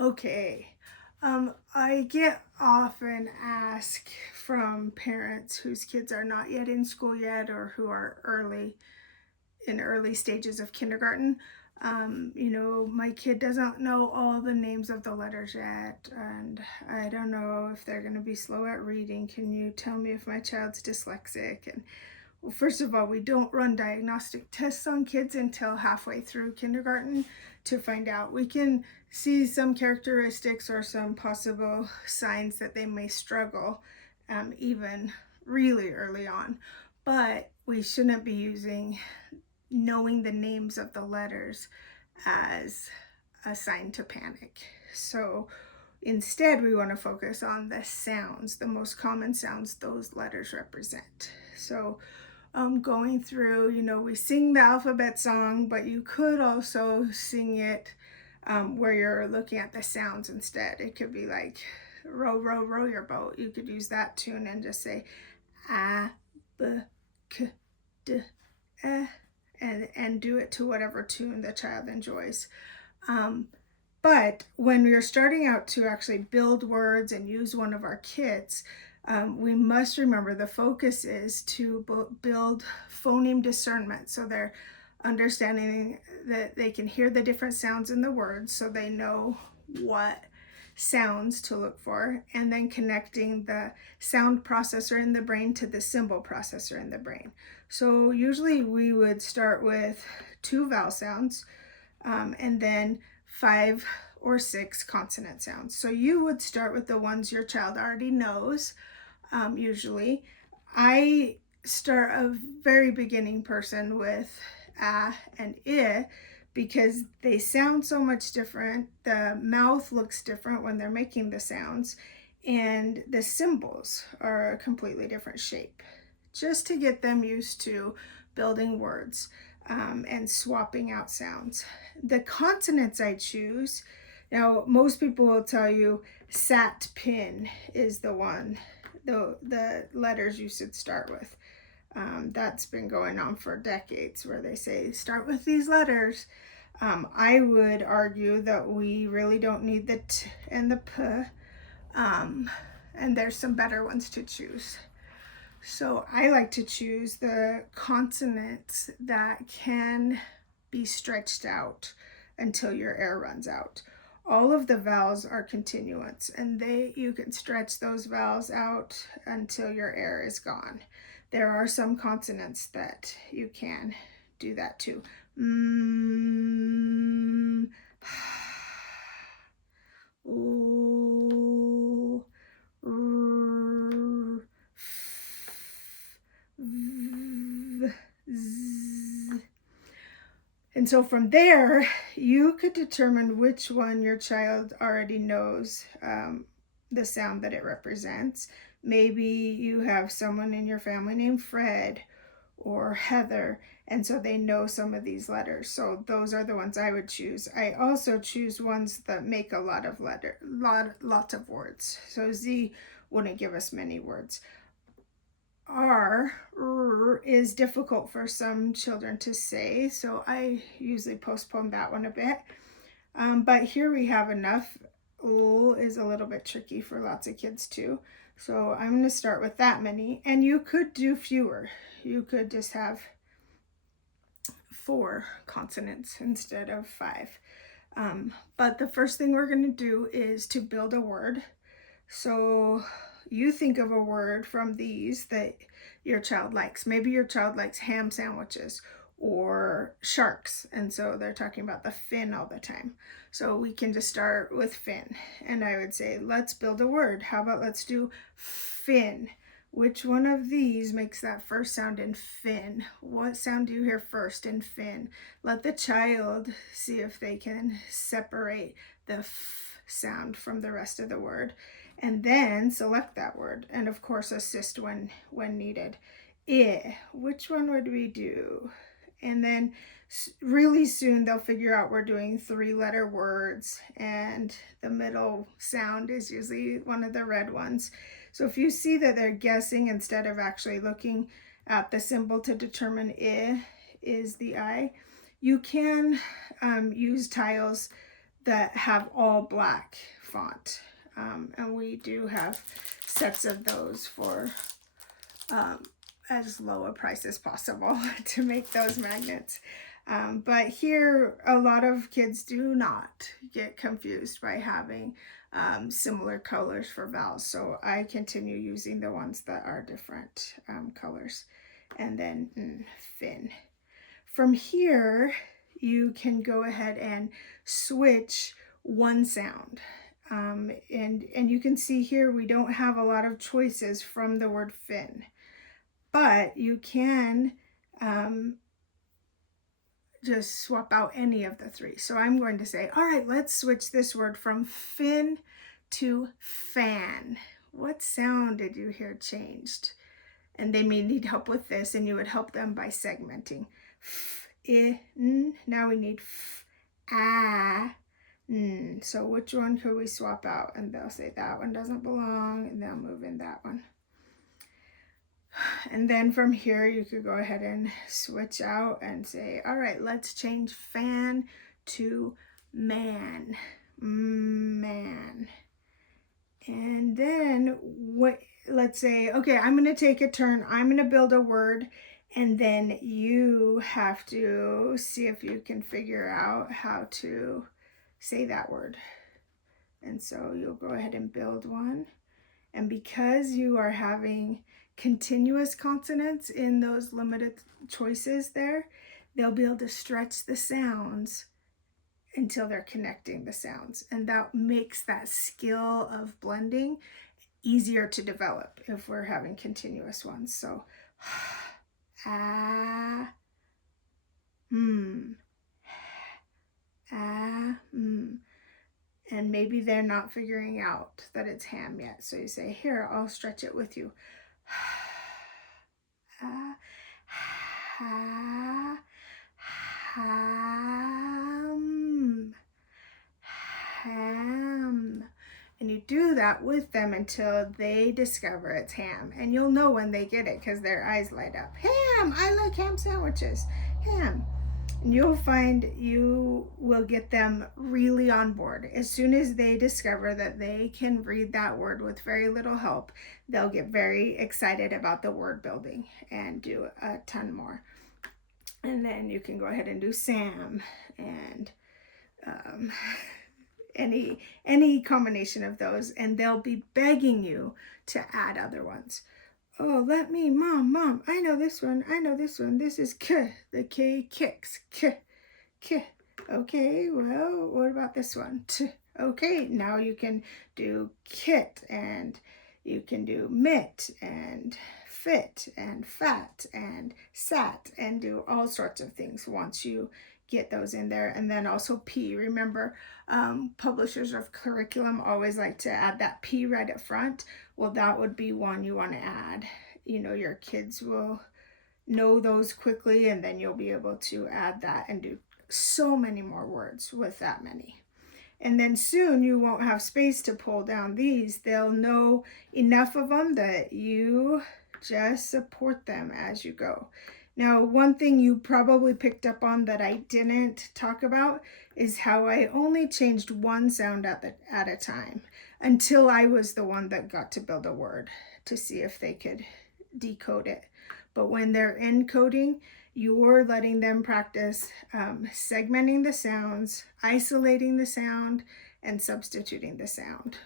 Okay. I get often asked from parents whose kids are not yet in school yet or who are early stages of kindergarten. My kid doesn't know all the names of the letters yet, and I don't know if they're going to be slow at reading. Can you tell me if my child's dyslexic? And well, first of all, we don't run diagnostic tests on kids until halfway through kindergarten to find out. We can see some characteristics or some possible signs that they may struggle even really early on. But we shouldn't be using knowing the names of the letters as a sign to panic. So instead, we want to focus on the sounds, the most common sounds those letters represent. So going through, we sing the alphabet song, but you could also sing it where you're looking at the sounds instead. It could be like row, row, row your boat. You could use that tune and just say a, b, k, d, e, and do it to whatever tune the child enjoys. But when we are starting out to actually build words and use one of our kits, we must remember the focus is to build phoneme discernment. So they're understanding that they can hear the different sounds in the words, so they know what sounds to look for, and then connecting the sound processor in the brain to the symbol processor in the brain. So usually we would start with 2 vowel sounds and then 5 or 6 consonant sounds. So you would start with the ones your child already knows. Usually I start a very beginning person with a and I because they sound so much different. The mouth looks different when they're making the sounds, and the symbols are a completely different shape, just to get them used to building words and swapping out sounds. The consonants I choose, now most people will tell you sat pin is the one, the letters you should start with. That's been going on for decades, where they say start with these letters. I would argue that we really don't need the t and the p, and there's some better ones to choose. So I like to choose the consonants that can be stretched out until your air runs out. All of the vowels are continuants, and you can stretch those vowels out until your air is gone. There are some consonants that you can do that too. Mm, ooh, r, v, z. And so from there, you could determine which one your child already knows the sound that it represents. Maybe you have someone in your family named Fred or Heather, and so they know some of these letters. So those are the ones I would choose. I also choose ones that make a lot of lots of words. So Z wouldn't give us many words. R is difficult for some children to say, so I usually postpone that one a bit. But here we have enough. O is a little bit tricky for lots of kids too. So I'm going to start with that many. And you could do fewer. You could just have 4 consonants instead of 5. But the first thing we're going to do is to build a word. So you think of a word from these that your child likes. Maybe your child likes ham sandwiches or sharks, and so they're talking about the fin all the time. So we can just start with fin, and I would say, let's build a word. How about let's do fin? Which one of these makes that first sound in fin? What sound do you hear first in fin? Let the child see if they can separate the f sound from the rest of the word, and then select that word, and of course assist when needed. I, which one would we do? And then really soon they'll figure out we're doing 3-letter words, and the middle sound is usually one of the red ones. So if you see that they're guessing instead of actually looking at the symbol to determine I is the I, you can use tiles that have all black font. And we do have sets of those for as low a price as possible to make those magnets. But here, a lot of kids do not get confused by having similar colors for vowels. So I continue using the ones that are different colors. And then fin. From here, you can go ahead and switch one sound. And you can see here we don't have a lot of choices from the word fin, but you can just swap out any of the three. So I'm going to say, all right, let's switch this word from fin to fan. What sound did you hear changed? And they may need help with this, and you would help them by segmenting. F, I, n. Now we need f, a, n. So which one could we swap out? And they'll say that one doesn't belong, and they'll move in that one. And then from here, you could go ahead and switch out and say, all right, let's change fan to man. Man. And then let's say, okay, I'm going to take a turn. I'm going to build a word, and then you have to see if you can figure out how to say that word. And so you'll go ahead and build one. And because you are having continuous consonants in those limited choices there, they'll be able to stretch the sounds until they're connecting the sounds. And that makes that skill of blending easier to develop if we're having continuous ones. So, ah, and maybe they're not figuring out that it's ham yet. So you say, here, I'll stretch it with you. Ham. Ham. And you do that with them until they discover it's ham. And you'll know when they get it because their eyes light up. Ham! I like ham sandwiches. Ham. And you'll find you will get them really on board. As soon as they discover that they can read that word with very little help, they'll get very excited about the word building and do a ton more. And then you can go ahead and do Sam and any combination of those, and they'll be begging you to add other ones. Oh, let me, mom, I know this one. This is K, the K kicks, K. Okay, well, what about this one? T. Okay, now you can do kit, and you can do mit, and fit, and fat, and sat, and do all sorts of things once you get those in there. And then also P. Remember, publishers of curriculum always like to add that P right up front. Well, that would be one you want to add. You know, your kids will know those quickly, and then you'll be able to add that and do so many more words with that many. And then soon you won't have space to pull down these. They'll know enough of them that you just support them as you go. Now, one thing you probably picked up on that I didn't talk about is how I only changed one sound at a time until I was the one that got to build a word to see if they could decode it. But when they're encoding, you're letting them practice segmenting the sounds, isolating the sound, and substituting the sound.